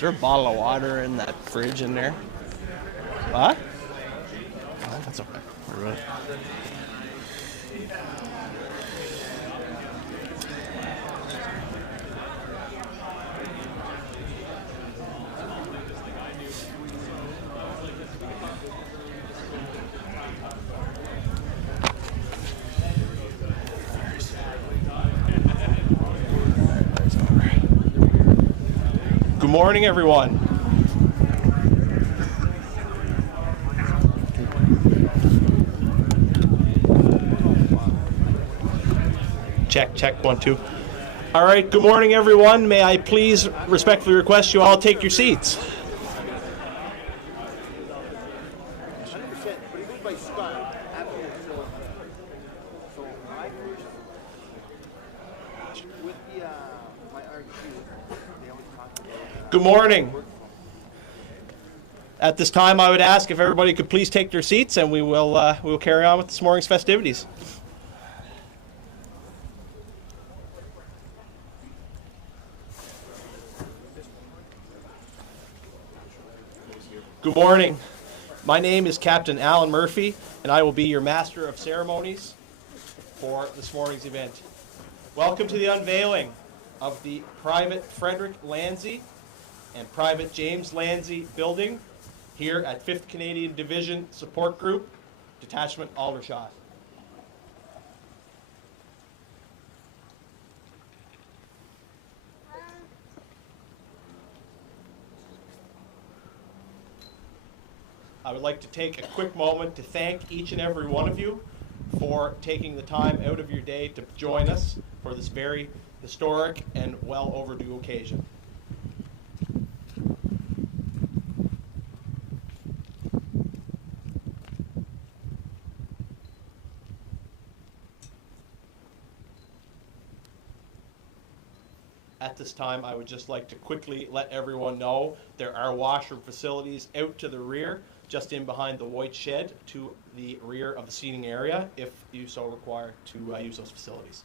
Is there a bottle of water in that fridge in there? What? Oh, that's okay. Worry about it. Good morning, everyone. Check, 1, 2. All right, good morning, everyone. May I please respectfully request you all take your seats. Good morning. At this time, I would ask if everybody could please take their seats, and we will carry on with this morning's festivities. Good morning. My name is Captain Alan Murphy, and I will be your Master of Ceremonies for this morning's event. Welcome to the unveiling of the Private Frederick Landsay and Private James Landsay building here at 5th Canadian Division Support Group, Detachment Aldershot. I would like to take a quick moment to thank each and every one of you for taking the time out of your day to join us for this very historic and well overdue occasion. At this time, I would just like to quickly let everyone know there are washroom facilities out to the rear, just in behind the white shed to the rear of the seating area, if you so require to use those facilities.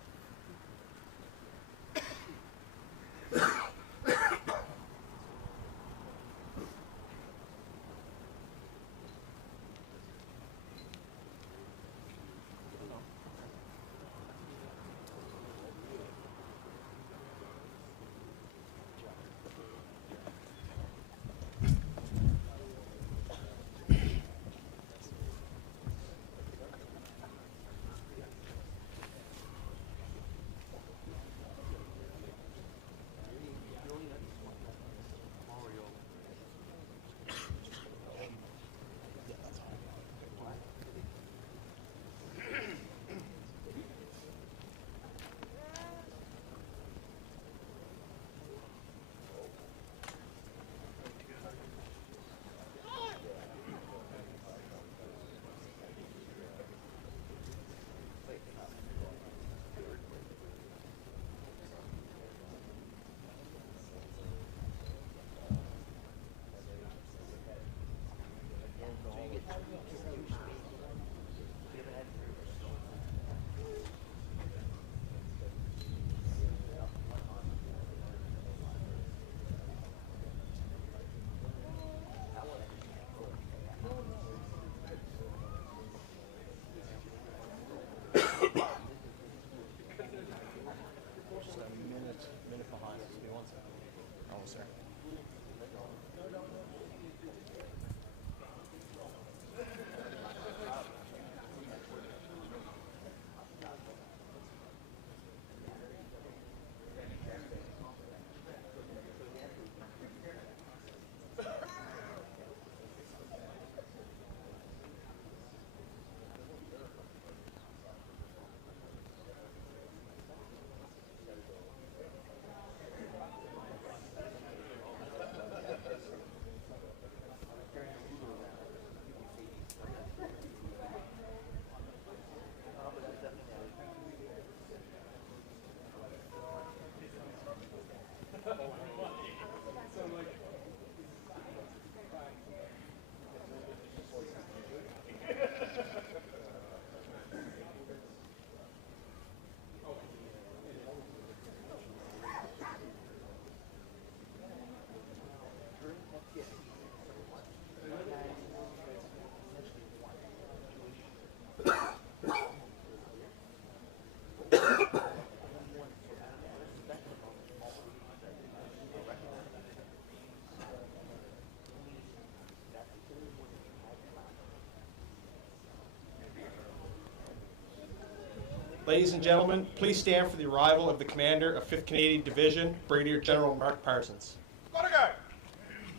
Ladies and gentlemen, please stand for the arrival of the Commander of 5th Canadian Division, Brigadier General Mark Parsons.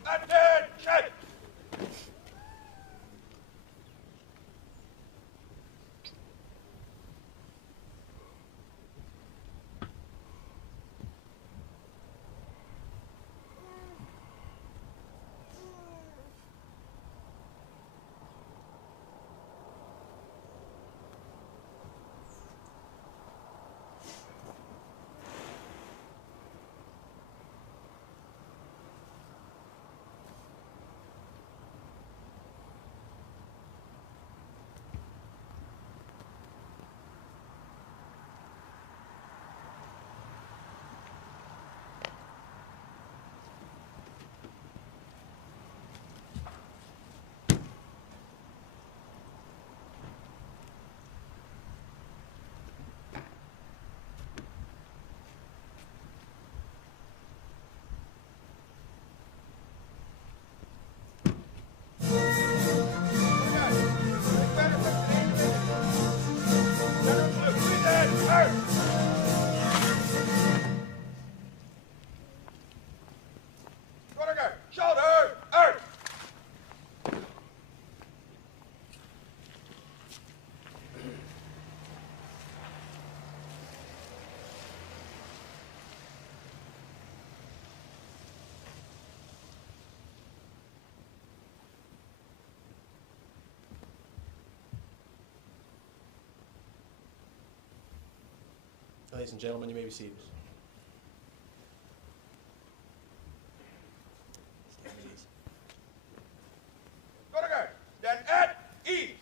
Attention! Ladies and gentlemen, you may be seated. Then at ease.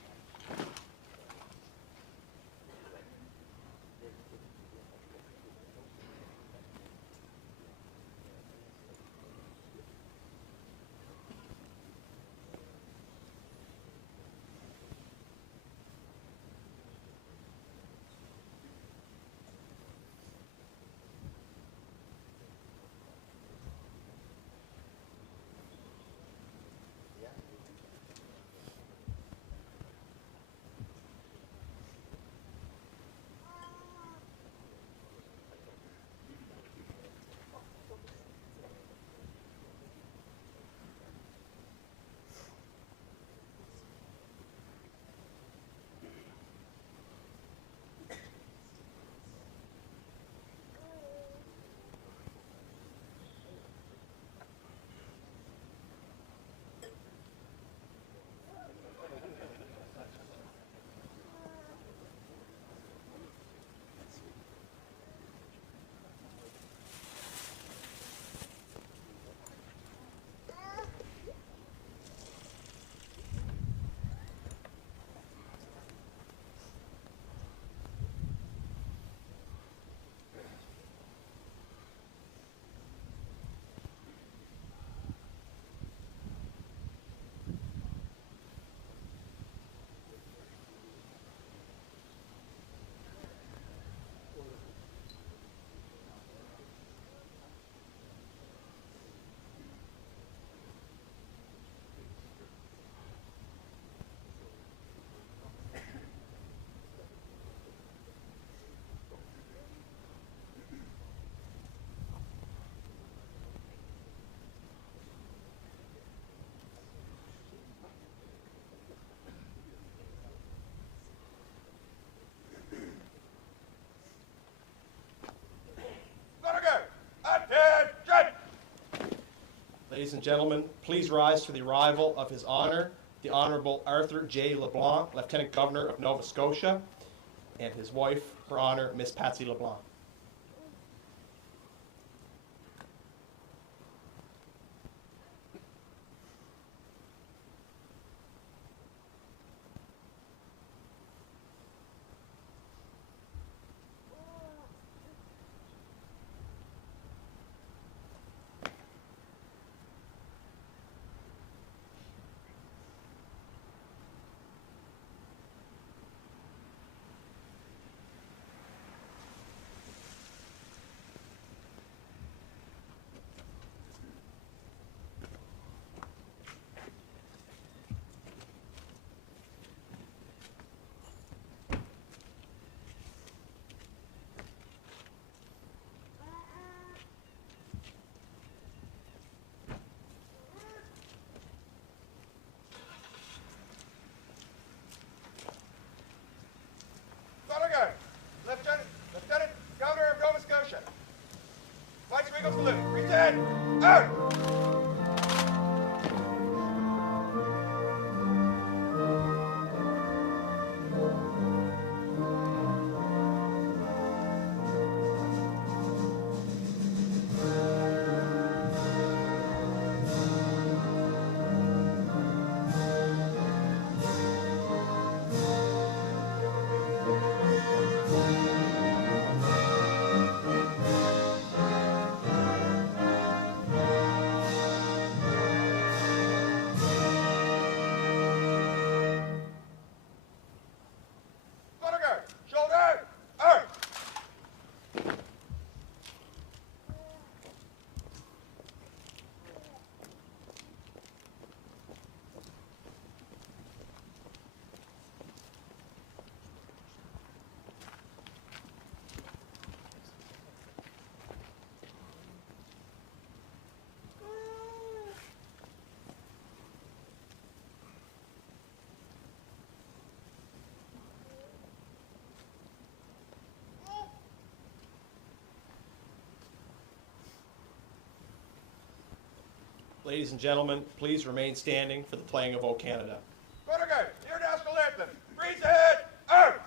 Ladies and gentlemen, please rise for the arrival of His Honor, the Honorable Arthur J. LeBlanc, Lieutenant Governor of Nova Scotia, and his wife, Her Honor, Miss Patsy LeBlanc. Eagle salute. Breathe in. Out. Ladies and gentlemen, please remain standing for the playing of O Canada. Frederick, your national anthem. Breathe ahead. Out.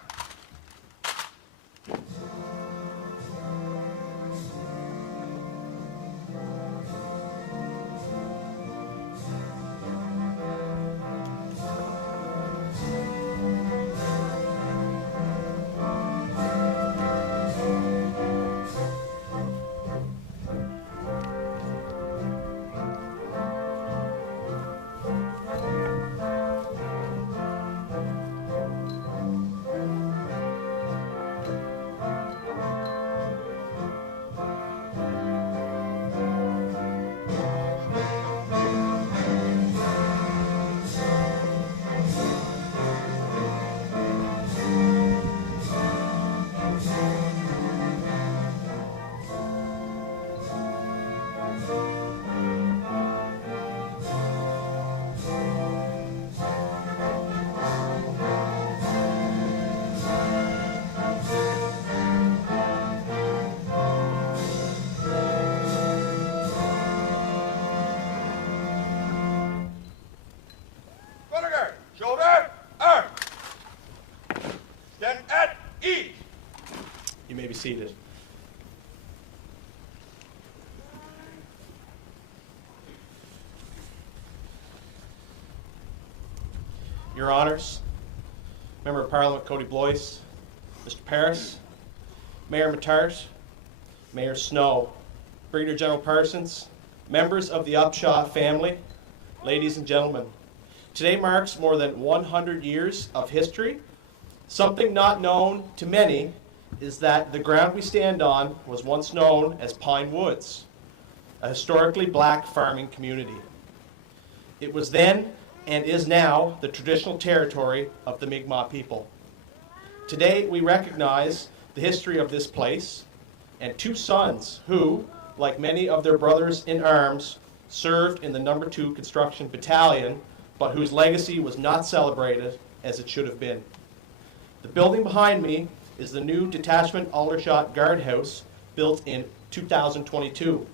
Shoulder, arm. Stand at ease. You may be seated. Your Honours, Member of Parliament Cody Blois, Mr. Paris, Mayor Matart, Mayor Snow, Brigadier General Parsons, members of the Upshaw family, ladies and gentlemen. Today marks more than 100 years of history. Something not known to many is that the ground we stand on was once known as Pine Woods, a historically black farming community. It was then and is now the traditional territory of the Mi'kmaq people. Today we recognize the history of this place and two sons who, like many of their brothers in arms, served in the No. 2 Construction Battalion, but whose legacy was not celebrated as it should have been. The building behind me is the new Detachment Aldershot Guardhouse, built in 2022.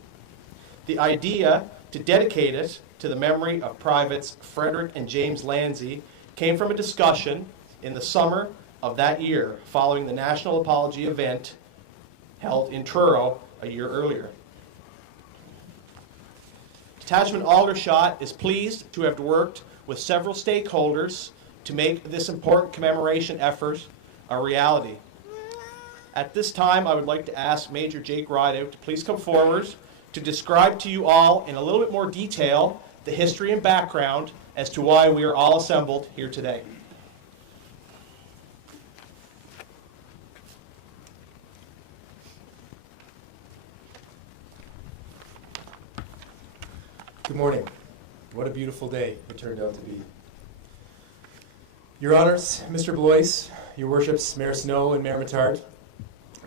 The idea to dedicate it to the memory of Privates Frederick and James Landsay came from a discussion in the summer of that year following the National Apology event held in Truro a year earlier. Detachment Aldershot is pleased to have worked with several stakeholders to make this important commemoration effort a reality. At this time, I would like to ask Major Jake Rideout to please come forward to describe to you all in a little bit more detail the history and background as to why we are all assembled here today. Good morning. What a beautiful day it turned out to be. Your Honours, Mr. Blois, Your Worships, Mayor Snow and Mayor Matart,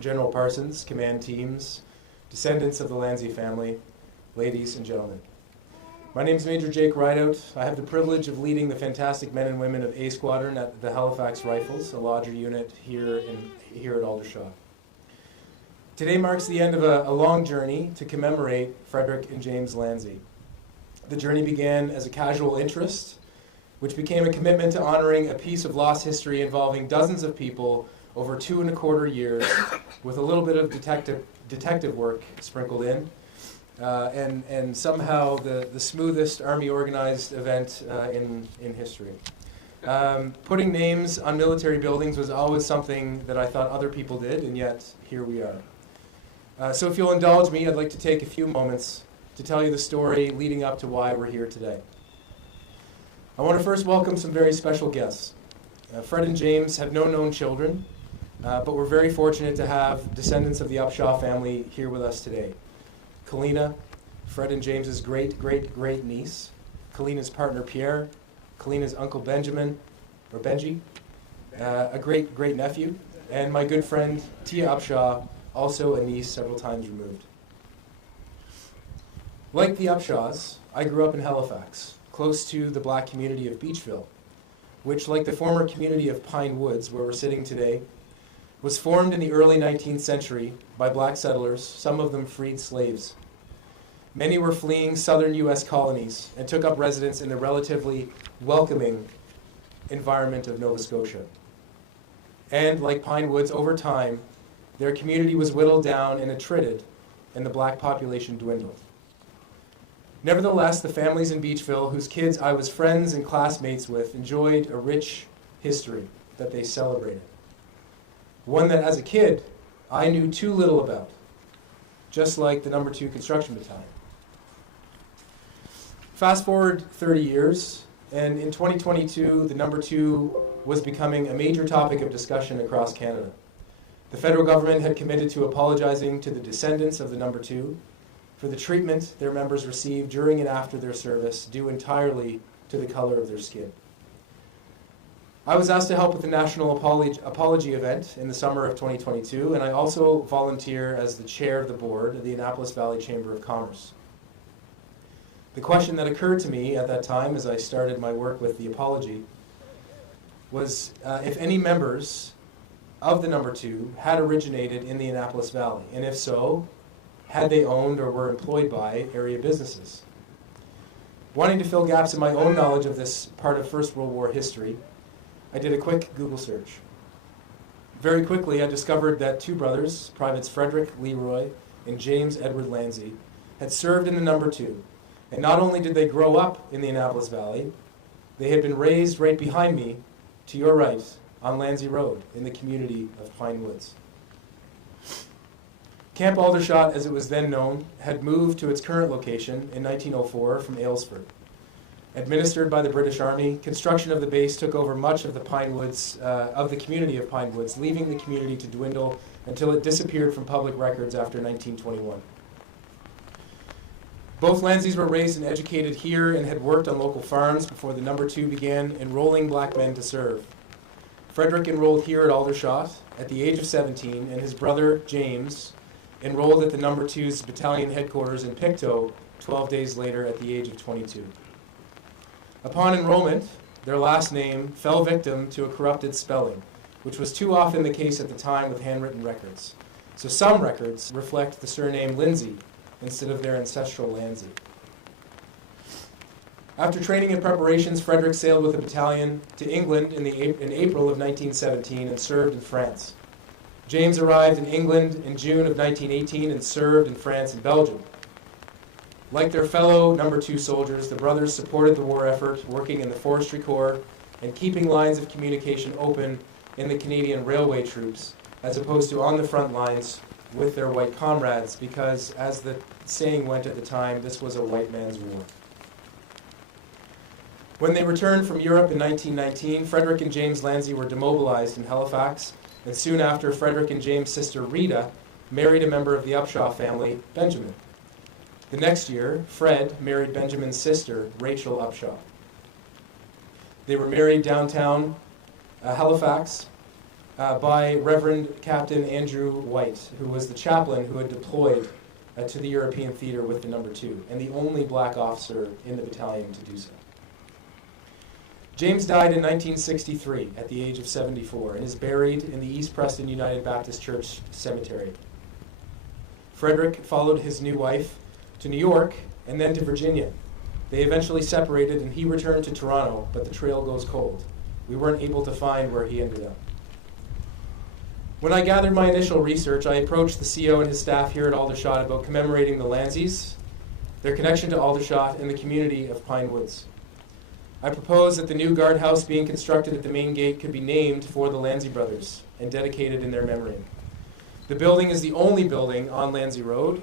General Parsons, command teams, descendants of the Landsay family, ladies and gentlemen. My name is Major Jake Rideout. I have the privilege of leading the fantastic men and women of A Squadron at the Halifax Rifles, a lodger unit here at Aldershot. Today marks the end of a long journey to commemorate Frederick and James Landsay. The journey began as a casual interest, which became a commitment to honoring a piece of lost history involving dozens of people over 2¼ years, with a little bit of detective work sprinkled in, and somehow the smoothest Army-organized event in history. Putting names on military buildings was always something that I thought other people did, and yet here we are. So if you'll indulge me, I'd like to take a few moments to tell you the story leading up to why we're here today. I want to first welcome some very special guests. Fred and James have no known children, but we're very fortunate to have descendants of the Upshaw family here with us today. Kalina, Fred and James's great-great-great niece, Kalina's partner Pierre, Kalina's uncle Benjamin, or Benji, a great nephew, and my good friend Tia Upshaw, also a niece several times removed. Like the Upshaws, I grew up in Halifax, close to the black community of Beachville, which, like the former community of Pine Woods, where we're sitting today, was formed in the early 19th century by black settlers, some of them freed slaves. Many were fleeing southern U.S. colonies and took up residence in the relatively welcoming environment of Nova Scotia. And like Pine Woods, over time, their community was whittled down and attrited, and the black population dwindled. Nevertheless, the families in Beachville, whose kids I was friends and classmates with, enjoyed a rich history that they celebrated. One that, as a kid, I knew too little about, just like the No. 2 Construction Battalion. Fast forward 30 years, and in 2022, the No. 2 was becoming a major topic of discussion across Canada. The federal government had committed to apologizing to the descendants of the No. 2 for the treatment their members received during and after their service, due entirely to the color of their skin. I was asked to help with the national apology event in the summer of 2022, and I also volunteer as the chair of the board of the Annapolis Valley Chamber of Commerce. The question that occurred to me at that time as I started my work with the apology was if any members of the No. 2 had originated in the Annapolis Valley, and if so, had they owned or were employed by area businesses. Wanting to fill gaps in my own knowledge of this part of First World War history, I did a quick Google search. Very quickly, I discovered that two brothers, Privates Frederick Leroy and James Edward Landsay, had served in the No. 2. And not only did they grow up in the Annapolis Valley, they had been raised right behind me, to your right, on Landsay Road, in the community of Pine Woods. Camp Aldershot, as it was then known, had moved to its current location in 1904 from Aylesford. Administered by the British Army, construction of the base took over much of the Pine Woods, of the community of Pine Woods, leaving the community to dwindle until it disappeared from public records after 1921. Both Landsays were raised and educated here and had worked on local farms before the No. 2 began enrolling black men to serve. Frederick enrolled here at Aldershot at the age of 17, and his brother, James, enrolled at the No. 2's battalion headquarters in Pictou 12 days later at the age of 22. Upon enrollment, their last name fell victim to a corrupted spelling, which was too often the case at the time with handwritten records. So some records reflect the surname Lindsay instead of their ancestral Landsay. After training and preparations, Frederick sailed with the battalion to England in April of 1917 and served in France. James arrived in England in June of 1918 and served in France and Belgium. Like their fellow No. 2 soldiers, the brothers supported the war effort, working in the Forestry Corps and keeping lines of communication open in the Canadian Railway troops, as opposed to on the front lines with their white comrades, because, as the saying went at the time, this was a white man's war. When they returned from Europe in 1919, Frederick and James Landsay were demobilized in Halifax, and soon after, Frederick and James' sister Rita married a member of the Upshaw family, Benjamin. The next year, Fred married Benjamin's sister, Rachel Upshaw. They were married downtown Halifax by Reverend Captain Andrew White, who was the chaplain who had deployed to the European theater with the No. 2, and the only black officer in the battalion to do so. James died in 1963 at the age of 74 and is buried in the East Preston United Baptist Church Cemetery. Frederick followed his new wife to New York and then to Virginia. They eventually separated and he returned to Toronto, but the trail goes cold. We weren't able to find where he ended up. When I gathered my initial research, I approached the CO and his staff here at Aldershot about commemorating the Landsays, their connection to Aldershot, and the community of Pine Woods. I proposed that the new guardhouse being constructed at the main gate could be named for the Landsay brothers and dedicated in their memory. The building is the only building on Landsay Road,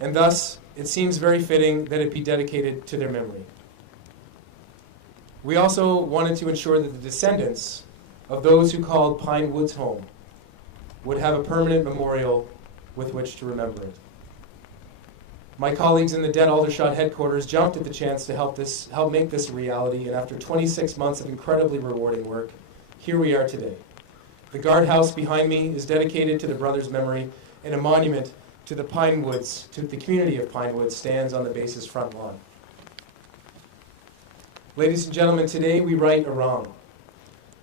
and thus it seems very fitting that it be dedicated to their memory. We also wanted to ensure that the descendants of those who called Pine Woods home would have a permanent memorial with which to remember it. My colleagues in the dead Aldershot headquarters jumped at the chance to help make this a reality, and after 26 months of incredibly rewarding work, here we are today. The guardhouse behind me is dedicated to the brothers' memory, and a monument to the Pine Woods, to the community of Pine Woods, stands on the base's front lawn. Ladies and gentlemen, today we right a wrong.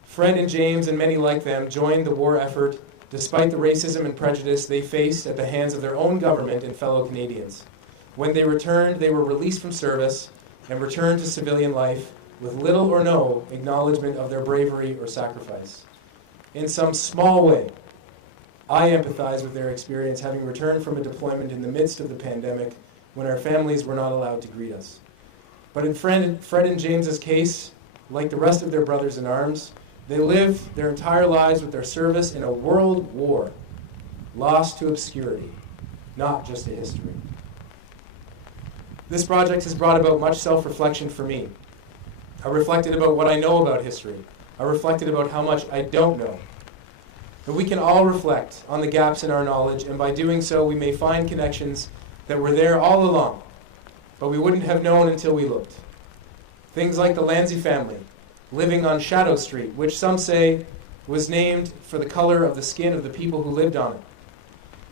Fred and James and many like them joined the war effort despite the racism and prejudice they faced at the hands of their own government and fellow Canadians. When they returned, they were released from service and returned to civilian life with little or no acknowledgement of their bravery or sacrifice. In some small way, I empathize with their experience having returned from a deployment in the midst of the pandemic when our families were not allowed to greet us. But in Fred and James's case, like the rest of their brothers in arms, they lived their entire lives with their service in a world war, lost to obscurity, not just a history. This project has brought about much self-reflection for me. I reflected about what I know about history. I reflected about how much I don't know. But we can all reflect on the gaps in our knowledge, and by doing so, we may find connections that were there all along, but we wouldn't have known until we looked. Things like the Landsay family, living on Shadow Street, which some say was named for the color of the skin of the people who lived on it.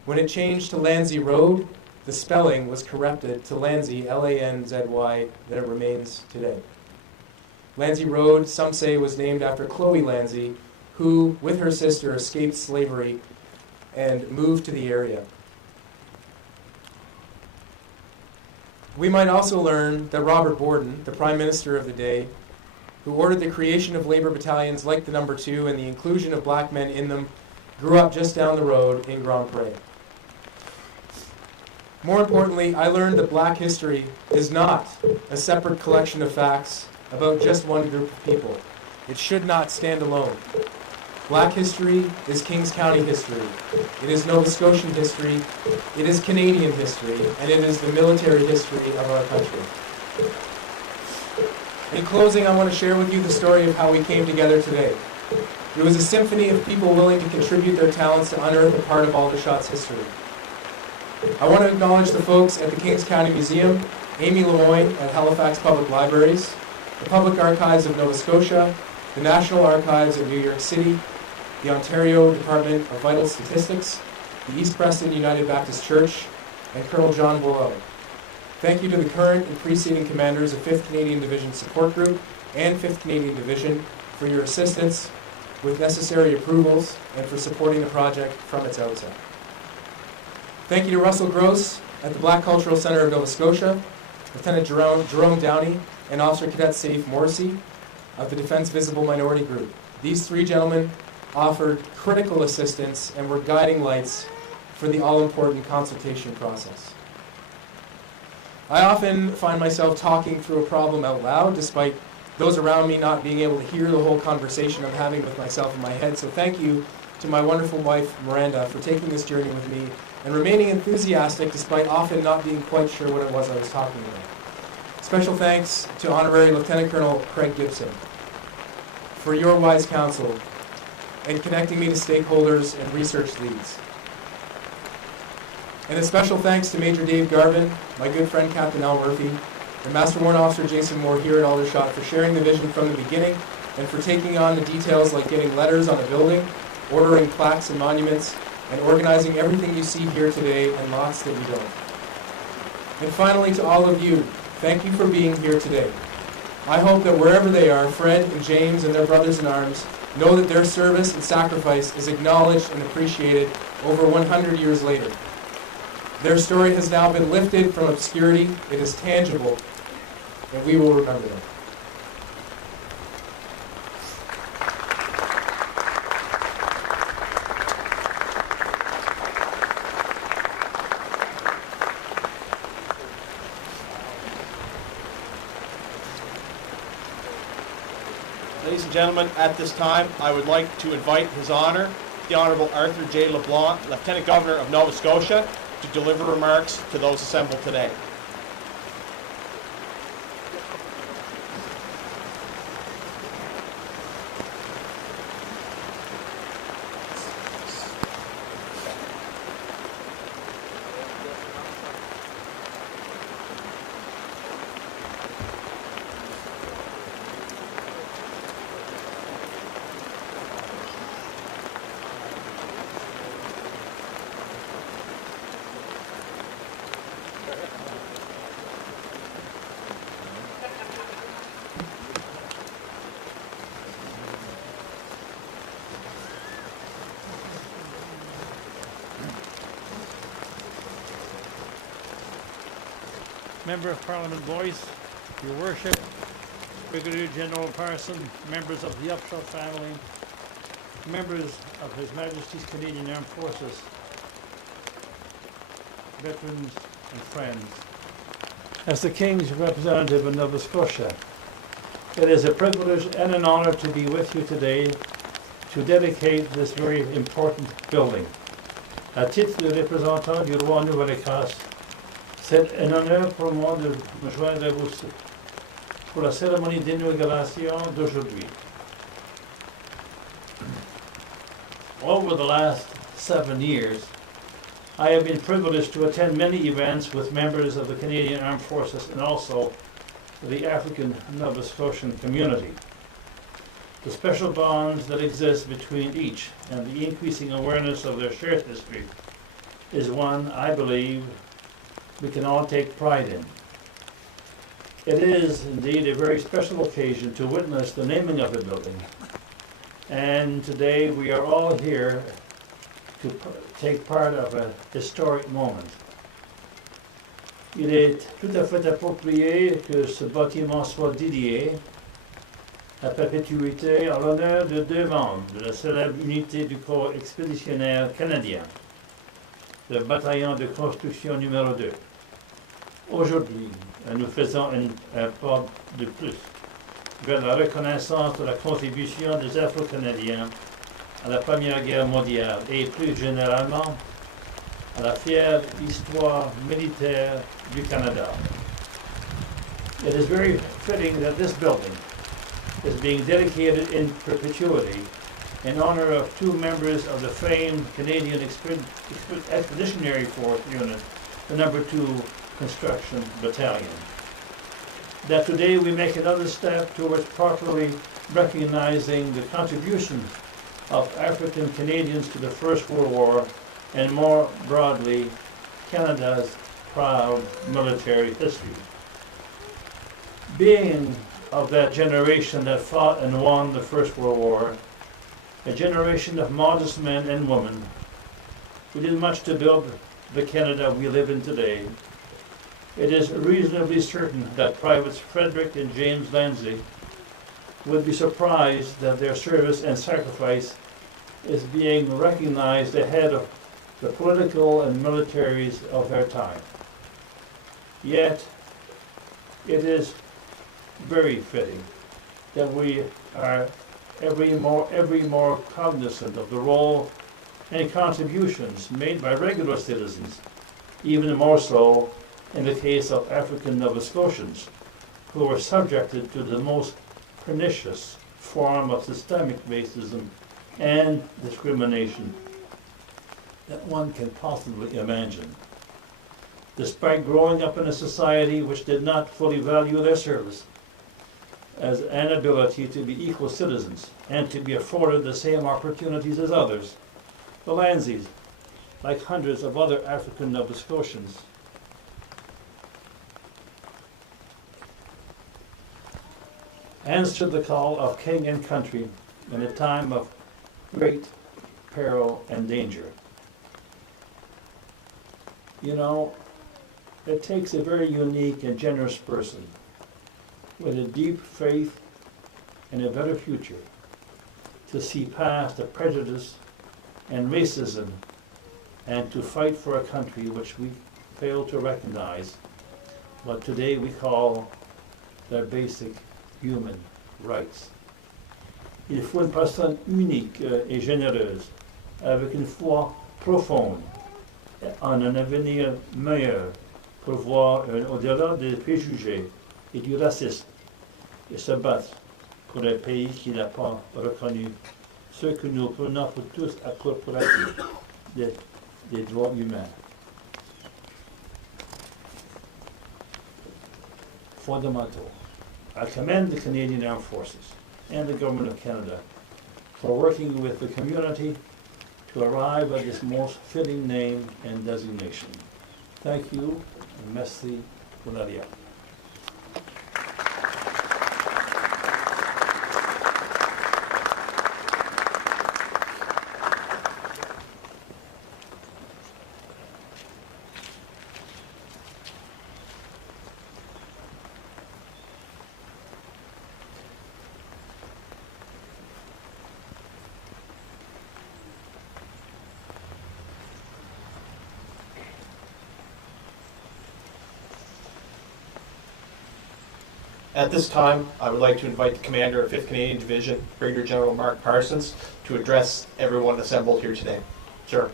When it changed to Landsay Road, the spelling was corrected to Landsay, L-A-N-Z-Y, that it remains today. Landsay Road, some say, was named after Chloe Landsay, who, with her sister, escaped slavery and moved to the area. We might also learn that Robert Borden, the Prime Minister of the day, who ordered the creation of labor battalions like the No. 2 and the inclusion of black men in them, grew up just down the road in Grand Pré. More importantly, I learned that black history is not a separate collection of facts about just one group of people. It should not stand alone. Black history is Kings County history. It is Nova Scotian history. It is Canadian history. And it is the military history of our country. In closing, I want to share with you the story of how we came together today. It was a symphony of people willing to contribute their talents to unearth a part of Aldershot's history. I want to acknowledge the folks at the Kings County Museum, Amy Lemoyne at Halifax Public Libraries, the Public Archives of Nova Scotia, the National Archives of New York City, the Ontario Department of Vital Statistics, the East Preston United Baptist Church, and Colonel John Boileau. Thank you to the current and preceding commanders of 5th Canadian Division Support Group and 5th Canadian Division for your assistance with necessary approvals and for supporting the project from its outset. Thank you to Russell Gross at the Black Cultural Centre of Nova Scotia, Lieutenant Jerome Downey, and Officer Cadet Safe Morrissey of the Defence Visible Minority Group. These three gentlemen offered critical assistance and were guiding lights for the all-important consultation process. I often find myself talking through a problem out loud, despite those around me not being able to hear the whole conversation I'm having with myself in my head. So thank you to my wonderful wife, Miranda, for taking this journey with me and remaining enthusiastic despite often not being quite sure what it was I was talking about. Special thanks to Honorary Lieutenant Colonel Craig Gibson for your wise counsel and connecting me to stakeholders and research leads. And a special thanks to Major Dave Garvin, my good friend Captain Al Murphy, and Master Warrant Officer Jason Moore here at Aldershot for sharing the vision from the beginning and for taking on the details like getting letters on a building, ordering plaques and monuments, and organizing everything you see here today and lots that you don't. And finally, to all of you, thank you for being here today. I hope that wherever they are, Fred and James and their brothers in arms know that their service and sacrifice is acknowledged and appreciated over 100 years later. Their story has now been lifted from obscurity. It is tangible, and we will remember them. Ladies and gentlemen, at this time, I would like to invite His Honor, the Honorable Arthur J. LeBlanc, Lieutenant Governor of Nova Scotia, to deliver remarks to those assembled today. Member of Parliament Boyce, Your Worship, Brigadier General Parson, members of the Upshot family, members of His Majesty's Canadian Armed Forces, veterans and friends. As the King's representative in Nova Scotia, it is a privilege and an honour to be with you today to dedicate this very important building. À titre de représentant du roi Nouvelle-Écosse, c'est un honneur pour moi de me joindre à vous pour la cérémonie d'inauguration d'aujourd'hui. Over the last 7 years, I have been privileged to attend many events with members of the Canadian Armed Forces and also the African Nova Scotian community. The special bonds that exist between each and the increasing awareness of their shared history is one, I believe, we can all take pride in. It is indeed a very special occasion to witness the naming of a building. And today we are all here to take part of a historic moment. Il est tout à fait approprié que ce bâtiment soit dédié à perpétuité en l'honneur de 2 membres de la célèbre unité du corps expéditionnaire canadien, le bataillon de construction numéro 2. Aujourd'hui, nous faisons un pas de plus vers la reconnaissance de la contribution des Afro-Canadiens à la Première Guerre mondiale et plus généralement à la fière histoire militaire du Canada. It is very fitting that this building is being dedicated in perpetuity in honor of 2 members of the famed Canadian Expeditionary Force unit, the number 2 Construction Battalion. That today we make another step towards properly recognizing the contribution of African Canadians to the First World War and more broadly Canada's proud military history. Being of that generation that fought and won the First World War, a generation of modest men and women who did much to build the Canada we live in today, it is reasonably certain that Privates Frederick and James Landsay would be surprised that their service and sacrifice is being recognized ahead of the political and militaries of their time. Yet, it is very fitting that we are every more cognizant of the role and contributions made by regular citizens, even more so in the case of African Nova Scotians, who were subjected to the most pernicious form of systemic racism and discrimination that one can possibly imagine. Despite growing up in a society which did not fully value their service as an ability to be equal citizens and to be afforded the same opportunities as others, the Landsays, like hundreds of other African Nova Scotians, answered the call of king and country in a time of great peril and danger. You know, it takes a very unique and generous person with a deep faith in a better future to see past the prejudice and racism and to fight for a country which we fail to recognize, but today we call their basic human rights. Il faut une personne unique et généreuse, avec une foi profonde en un avenir meilleur, pour voir au-delà des préjugés et du racisme, et se battre pour un pays qui n'a pas reconnu ce que nous prenons pour tous à corporatif des droits humains. Fundamental. I commend the Canadian Armed Forces and the Government of Canada for working with the community to arrive at this most fitting name and designation. Thank you, and merci pour la dialogue. At this time, I would like to invite the Commander of 5th Canadian Division, Brigadier General Mark Parsons, to address everyone assembled here today. Sir.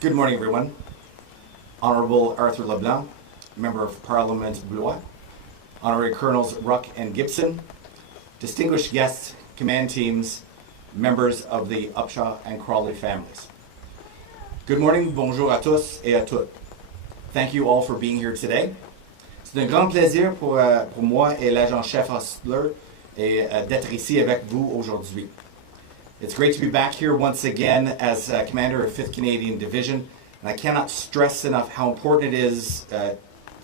Good morning, everyone. Honorable Arthur LeBlanc, Member of Parliament Blois, Honorary Colonels Ruck and Gibson, distinguished guests, command teams, members of the Upshaw and Crawley families. Good morning, bonjour à tous et à toutes. Thank you all for being here today. C'est un grand plaisir pour moi et l'agent-chef Hostler d'être ici avec vous aujourd'hui. It's great to be back here once again as Commander of 5th Canadian Division, and I cannot stress enough how important it is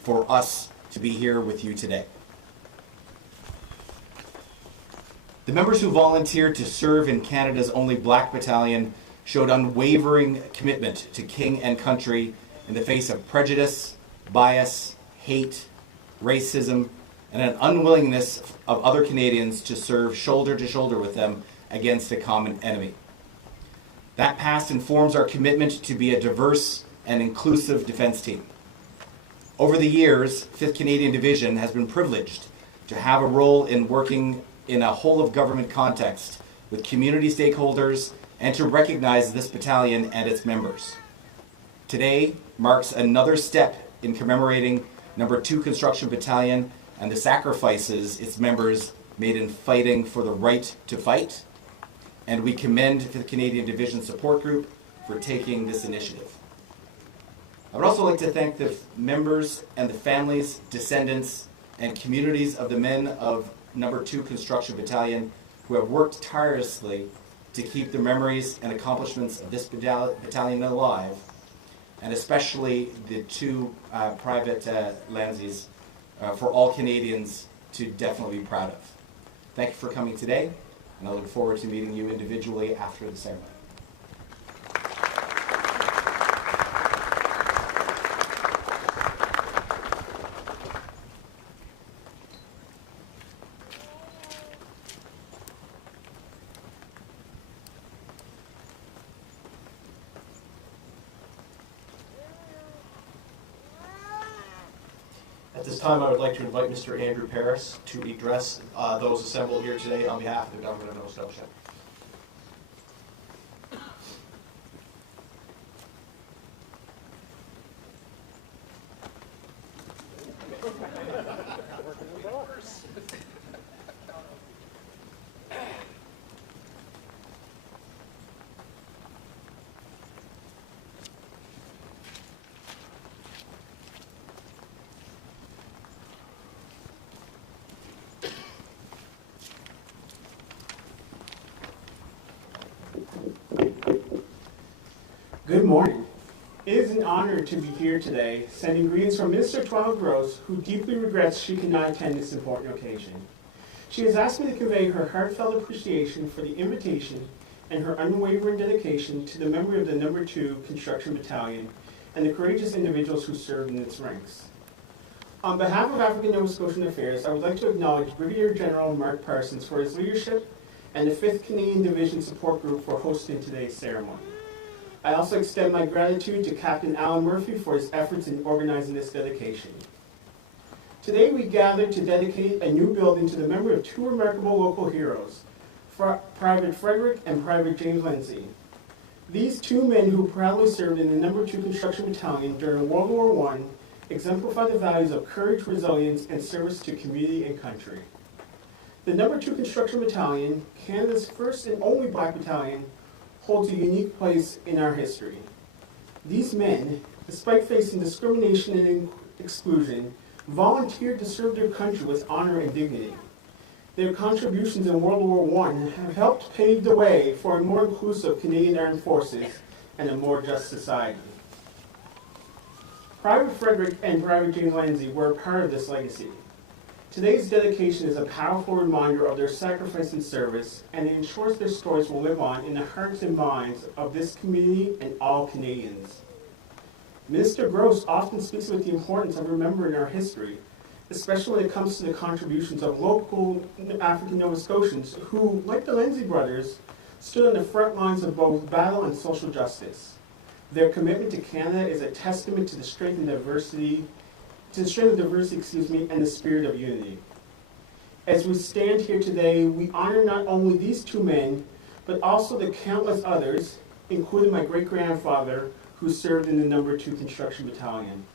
for us to be here with you today. The members who volunteered to serve in Canada's only Black Battalion showed unwavering commitment to King and country in the face of prejudice, bias, hate, racism, and an unwillingness of other Canadians to serve shoulder to shoulder with them against a common enemy. That past informs our commitment to be a diverse and inclusive defense team. Over the years, 5th Canadian Division has been privileged to have a role in working in a whole-of-government context with community stakeholders and to recognize this battalion and its members. Today marks another step in commemorating No. 2 Construction Battalion and the sacrifices its members made in fighting for the right to fight, and we commend the Canadian Division Support Group for taking this initiative. I would also like to thank the members and the families, descendants, and communities of the men of No. 2 Construction Battalion who have worked tirelessly to keep the memories and accomplishments of this battalion alive, and especially the two Private Landsays for all Canadians to definitely be proud of. Thank you for coming today, and I look forward to meeting you individually after the ceremony. At this time, I would like to invite Mr. Andrew Paris to address those assembled here today on behalf of the Government of Nova Scotia. Good morning. It is an honor to be here today, sending greetings from Minister Twyla Gross, who deeply regrets she cannot attend this important occasion. She has asked me to convey her heartfelt appreciation for the invitation and her unwavering dedication to the memory of the No. 2 Construction Battalion and the courageous individuals who served in its ranks. On behalf of African Nova Scotian Affairs, I would like to acknowledge Brigadier General Mark Parsons for his leadership and the 5th Canadian Division Support Group for hosting today's ceremony. I also extend my gratitude to Captain Alan Murphy for his efforts in organizing this dedication. Today we gather to dedicate a new building to the memory of two remarkable local heroes, Private Frederick and Private James Landsay. These two men who proudly served in the No. 2 Construction Battalion during World War I exemplify the values of courage, resilience, and service to community and country. The No. 2 Construction Battalion, Canada's first and only black battalion, holds a unique place in our history. These men, despite facing discrimination and exclusion, volunteered to serve their country with honor and dignity. Their contributions in World War I have helped pave the way for a more inclusive Canadian Armed Forces and a more just society. Private Frederick and Private James Landsay were a part of this legacy. Today's dedication is a powerful reminder of their sacrifice and service, and it ensures their stories will live on in the hearts and minds of this community and all Canadians. Minister Gross often speaks about the importance of remembering our history, especially when it comes to the contributions of local African Nova Scotians who, like the Landsay brothers, stood on the front lines of both battle and social justice. Their commitment to Canada is a testament to the strength and diversity and the spirit of unity. As we stand here today, we honor not only these two men, but also the countless others, including my great-grandfather, who served in the No. 2 Construction Battalion.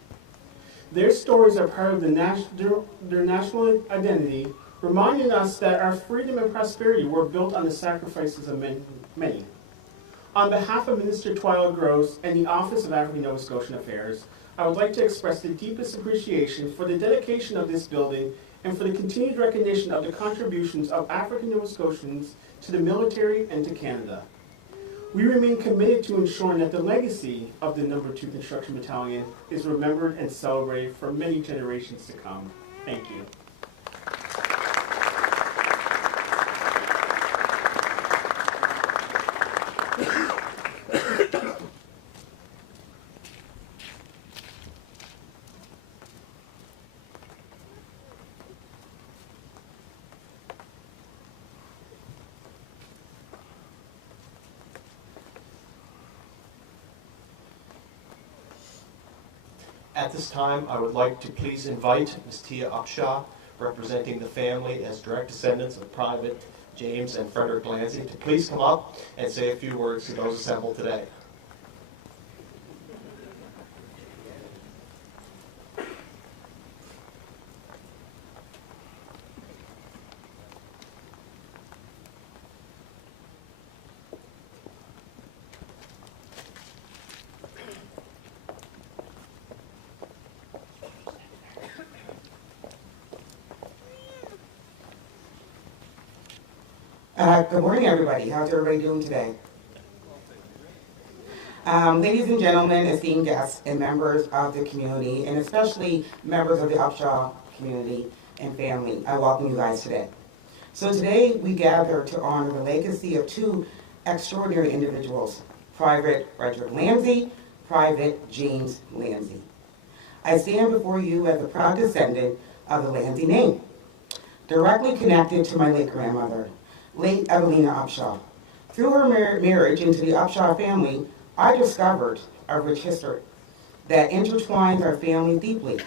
Their stories are part of their national identity, reminding us that our freedom and prosperity were built on the sacrifices of many. On behalf of Minister Twyla Gross and the Office of African Nova Scotian Affairs, I would like to express the deepest appreciation for the dedication of this building and for the continued recognition of the contributions of African Nova Scotians to the military and to Canada. We remain committed to ensuring that the legacy of the No. 2 Construction Battalion is remembered and celebrated for many generations to come. Thank you. At this time, I would like to please invite Ms. Tia Upshaw, representing the family as direct descendants of Private James and Frederick Landsay, to please come up and say a few words to those assembled today. Good morning, everybody. How's everybody doing today? Ladies and gentlemen, esteemed guests, and members of the community, and especially members of the Upshaw community and family, I welcome you guys today. So today we gather to honor the legacy of two extraordinary individuals, Private Frederick Landsay, Private James Landsay. I stand before you as a proud descendant of the Landsay name, directly connected to my late grandmother, late Evelina Upshaw. Through her marriage into the Upshaw family, I discovered a rich history that intertwines our family deeply.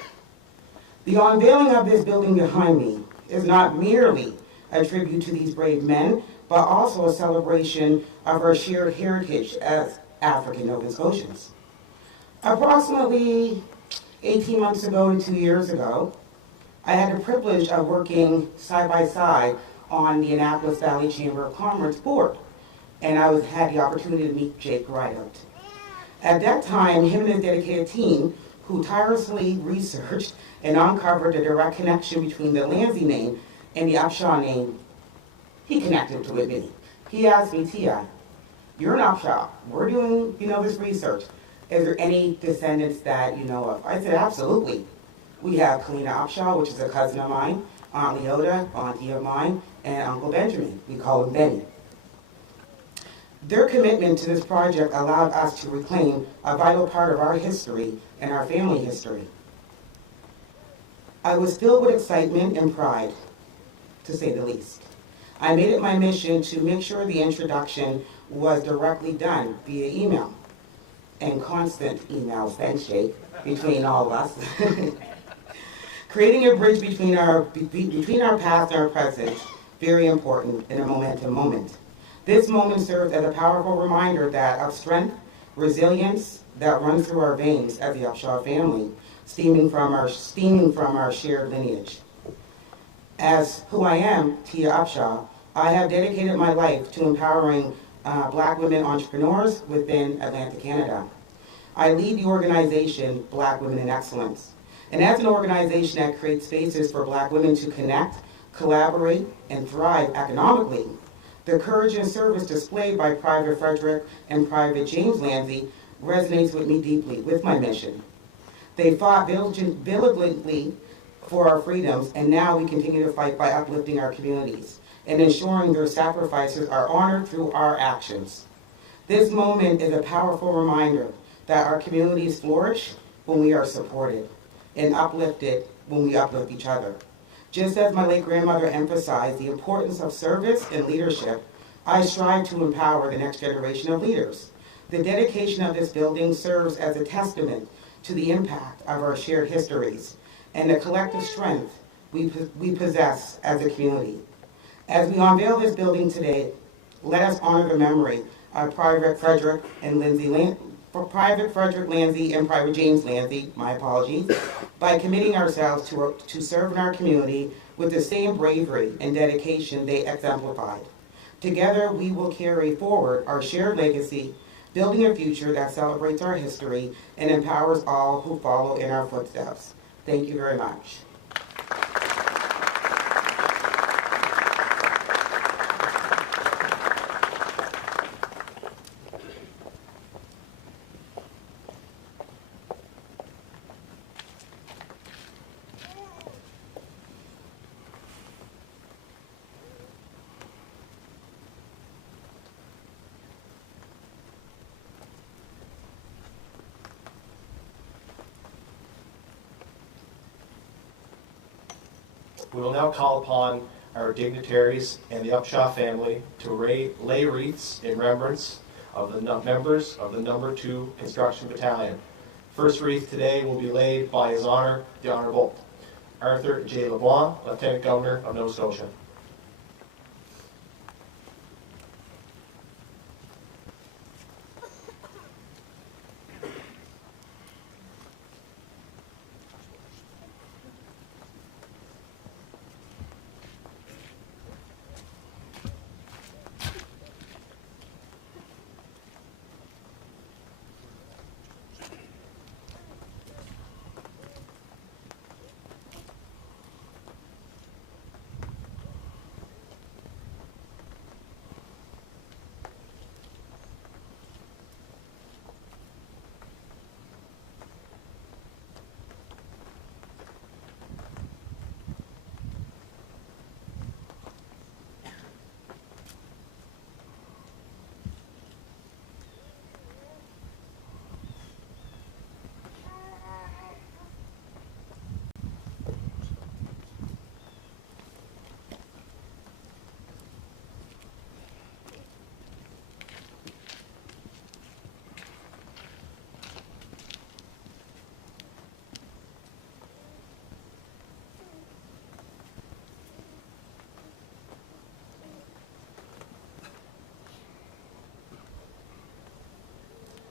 The unveiling of this building behind me is not merely a tribute to these brave men, but also a celebration of our shared heritage as African Nova Scotians. Approximately 18 months ago to 2 years ago, I had the privilege of working side by side on the Annapolis Valley Chamber of Commerce board, and I had the opportunity to meet Jake Rideout. At that time, him and his dedicated team, who tirelessly researched and uncovered the direct connection between the Landsay name and the Upshaw name, he connected with me. He asked me, Tia, You're an Upshaw. We're doing, this research. Is there any descendants that you know of? I said, absolutely. We have Kalina Upshaw, which is a cousin of mine, Aunt Leota, auntie of mine, and Uncle Benjamin. We call him Benny. Their commitment to this project allowed us to reclaim a vital part of our history and our family history. I was filled with excitement and pride, to say the least. I made it my mission to make sure the introduction was directly done via email and constant emails, thanks Jake, between all of us. Creating a bridge between our past and our present, very important in a momentum moment. This moment serves as a powerful reminder that of strength, resilience that runs through our veins as the Upshaw family, stemming from our shared lineage. As who I am, Tia Upshaw, I have dedicated my life to empowering Black women entrepreneurs within Atlantic Canada. I lead the organization Black Women in Excellence. And as an organization that creates spaces for Black women to connect, collaborate, and thrive economically, the courage and service displayed by Private Frederick and Private James Landsay resonates with me deeply with my mission. They fought diligently for our freedoms, and now we continue to fight by uplifting our communities and ensuring their sacrifices are honored through our actions. This moment is a powerful reminder that our communities flourish when we are supported and uplifted when we uplift each other. Just as my late grandmother emphasized the importance of service and leadership, I strive to empower the next generation of leaders. The dedication of this building serves as a testament to the impact of our shared histories and the collective strength we possess as a community. As we unveil this building today, let us honor the memory of Private Frederick Landsay and Private James Landsay, my apologies, by committing ourselves to serve in our community with the same bravery and dedication they exemplified. Together, we will carry forward our shared legacy, building a future that celebrates our history and empowers all who follow in our footsteps. Thank you very much. We will now call upon our dignitaries and the Upshaw family to lay wreaths in remembrance of the members of the No. 2 Construction Battalion. First wreath today will be laid by His Honor, the Honourable Arthur J. LeBlanc, Lieutenant Governor of Nova Scotia.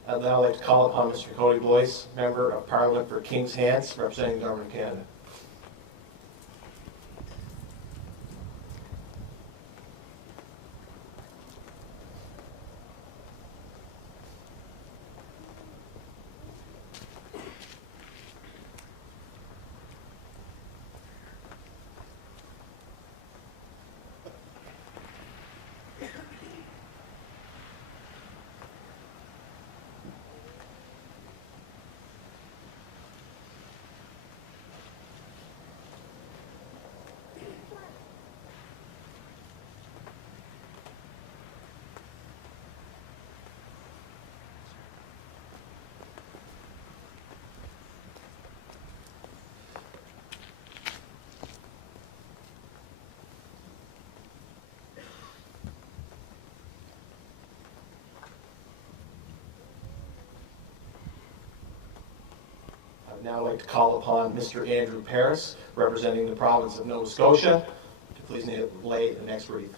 I'd now like to call upon Mr. Cody Boyce, Member of Parliament for King's Hands, representing the Government of Canada. would now like to call upon Mr. Andrew Paris, representing the province of Nova Scotia, to please lay the next wreath.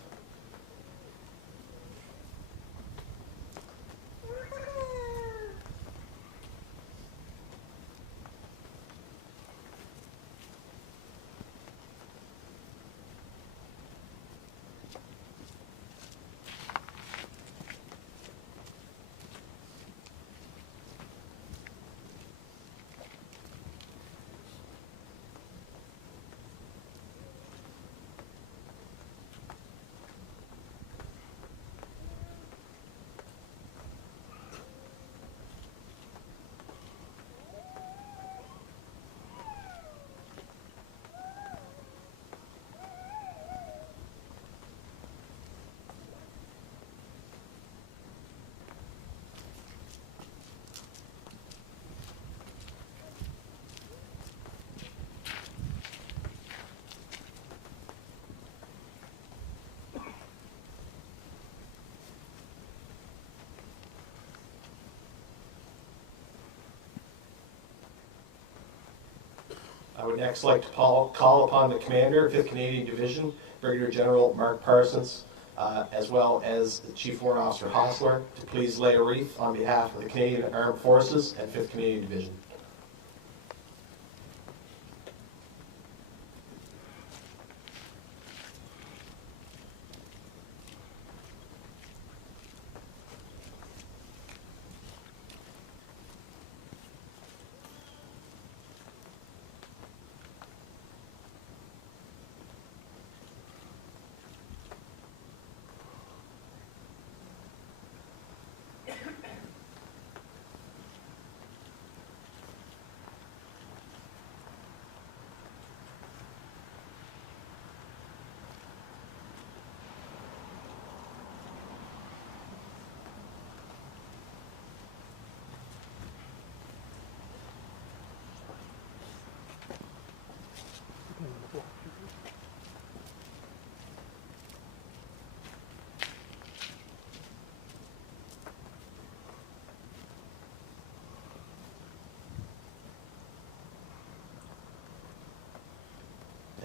I would next like to call upon the Commander, 5th Canadian Division, Brigadier General Mark Parsons, as well as the Chief Warrant Officer Hostler, to please lay a wreath on behalf of the Canadian Armed Forces and 5th Canadian Division.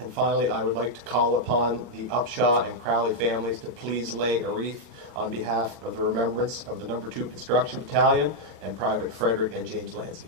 And finally, I would like to call upon the Upshaw and Crowley families to please lay a wreath on behalf of the remembrance of the No. 2 Construction Battalion and Private Frederick and James Landsay.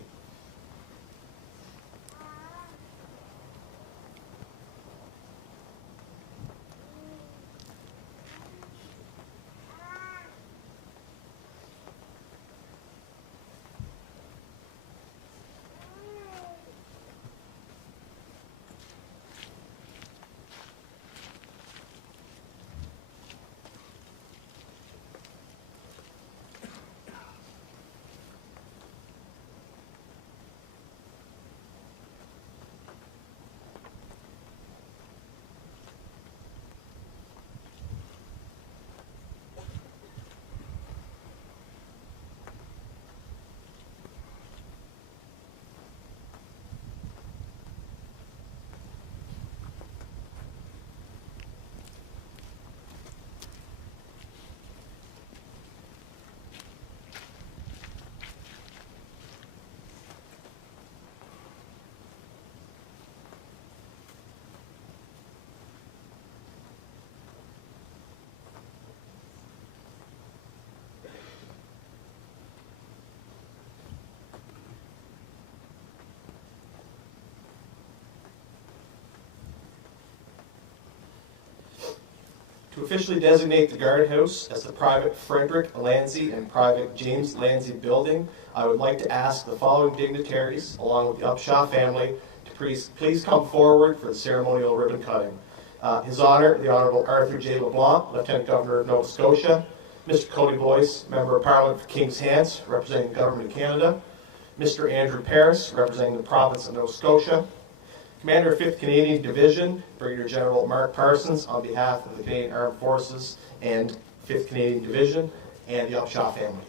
To officially designate the guardhouse as the Private Frederick Landsay and Private James Landsay building, I would like to ask the following dignitaries, along with the Upshaw family, to please come forward for the ceremonial ribbon cutting. His Honour, the Honourable Arthur J. LeBlanc, Lieutenant Governor of Nova Scotia, Mr. Cody Boyce, Member of Parliament for King's Hants, representing the Government of Canada, Mr. Andrew Paris, representing the Province of Nova Scotia, Commander of 5th Canadian Division, Brigadier General Mark Parsons, on behalf of the Canadian Armed Forces and 5th Canadian Division, and the Upshaw family.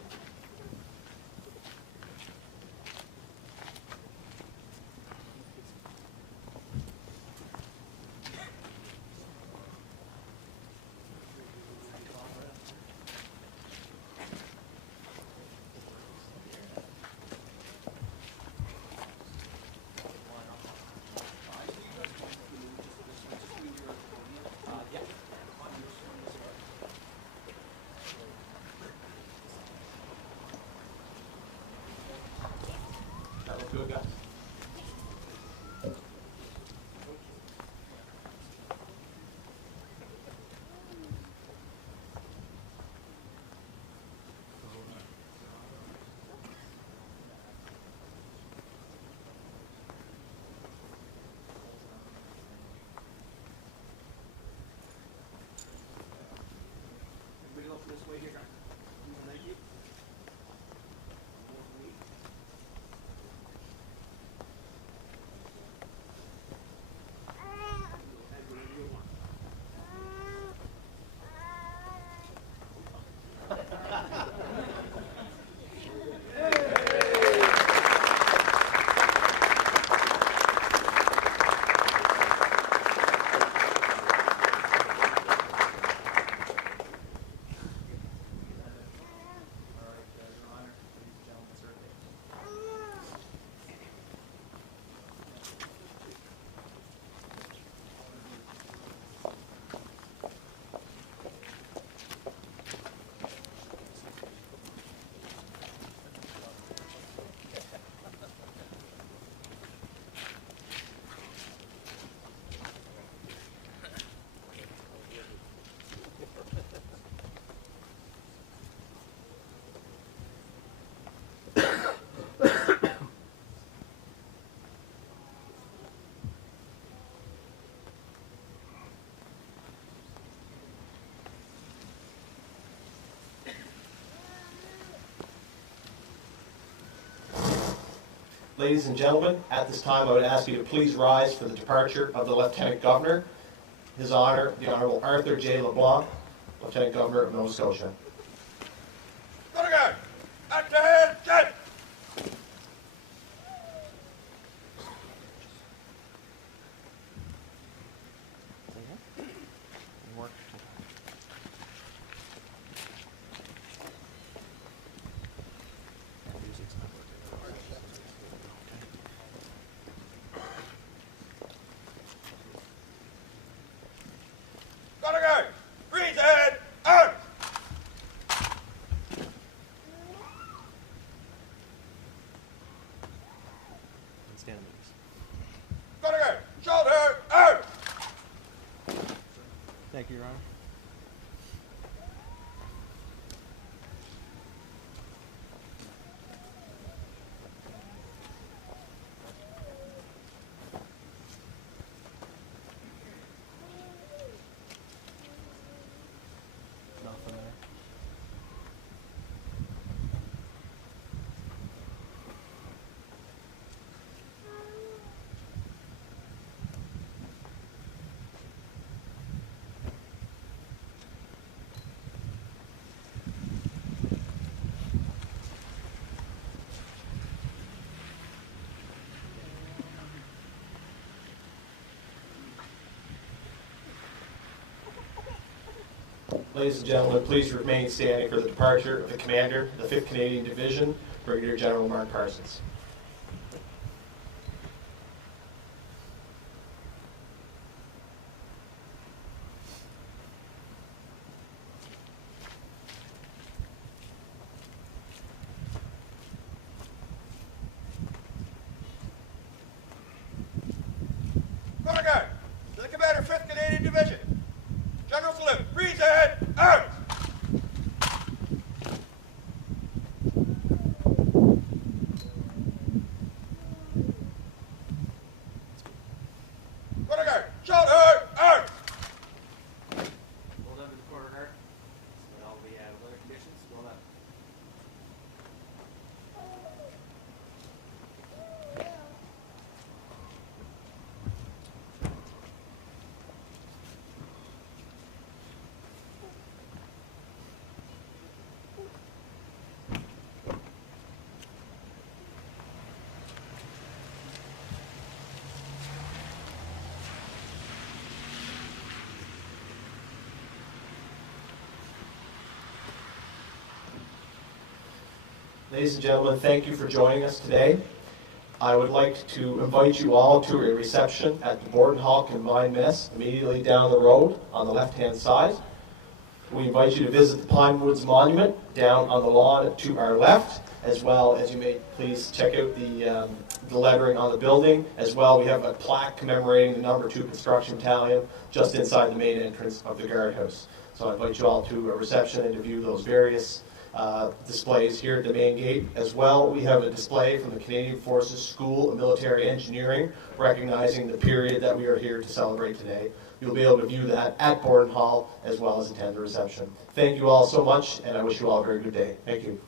Ladies and gentlemen, at this time I would ask you to please rise for the departure of the Lieutenant Governor, His Honor, the Honorable Arthur J. LeBlanc, Lieutenant Governor of Nova Scotia. Good again. At the head, set. Good again. Freeze ahead, out. Good again. Shoulder, out. Thank you, Your Honor. Nothing there. Ladies and gentlemen, please remain standing for the departure of the Commander of the 5th Canadian Division, Brigadier General Mark Parsons. Good again. To the Commander, 5th Canadian Division. General salute. Freeze ahead, out. Good again. Shoulder, out. Hold on to the corner guard. So all the weather conditions. Roll up. Ladies and gentlemen, thank you for joining us today. I would like to invite you all to a reception at the Borden Hall Combined Mess immediately down the road on the left-hand side. We invite you to visit the Pine Woods Monument down on the lawn to our left, as well as you may please check out the lettering on the building. As well, we have a plaque commemorating the number 2 construction battalion just inside the main entrance of the guardhouse. So I invite you all to a reception and to view those various displays here at the main gate. As well, we have a display from the Canadian Forces School of Military Engineering recognizing the period that we are here to celebrate today. You'll be able to view that at Borden Hall as well as attend the reception. Thank you all so much, and I wish you all a very good day. Thank you.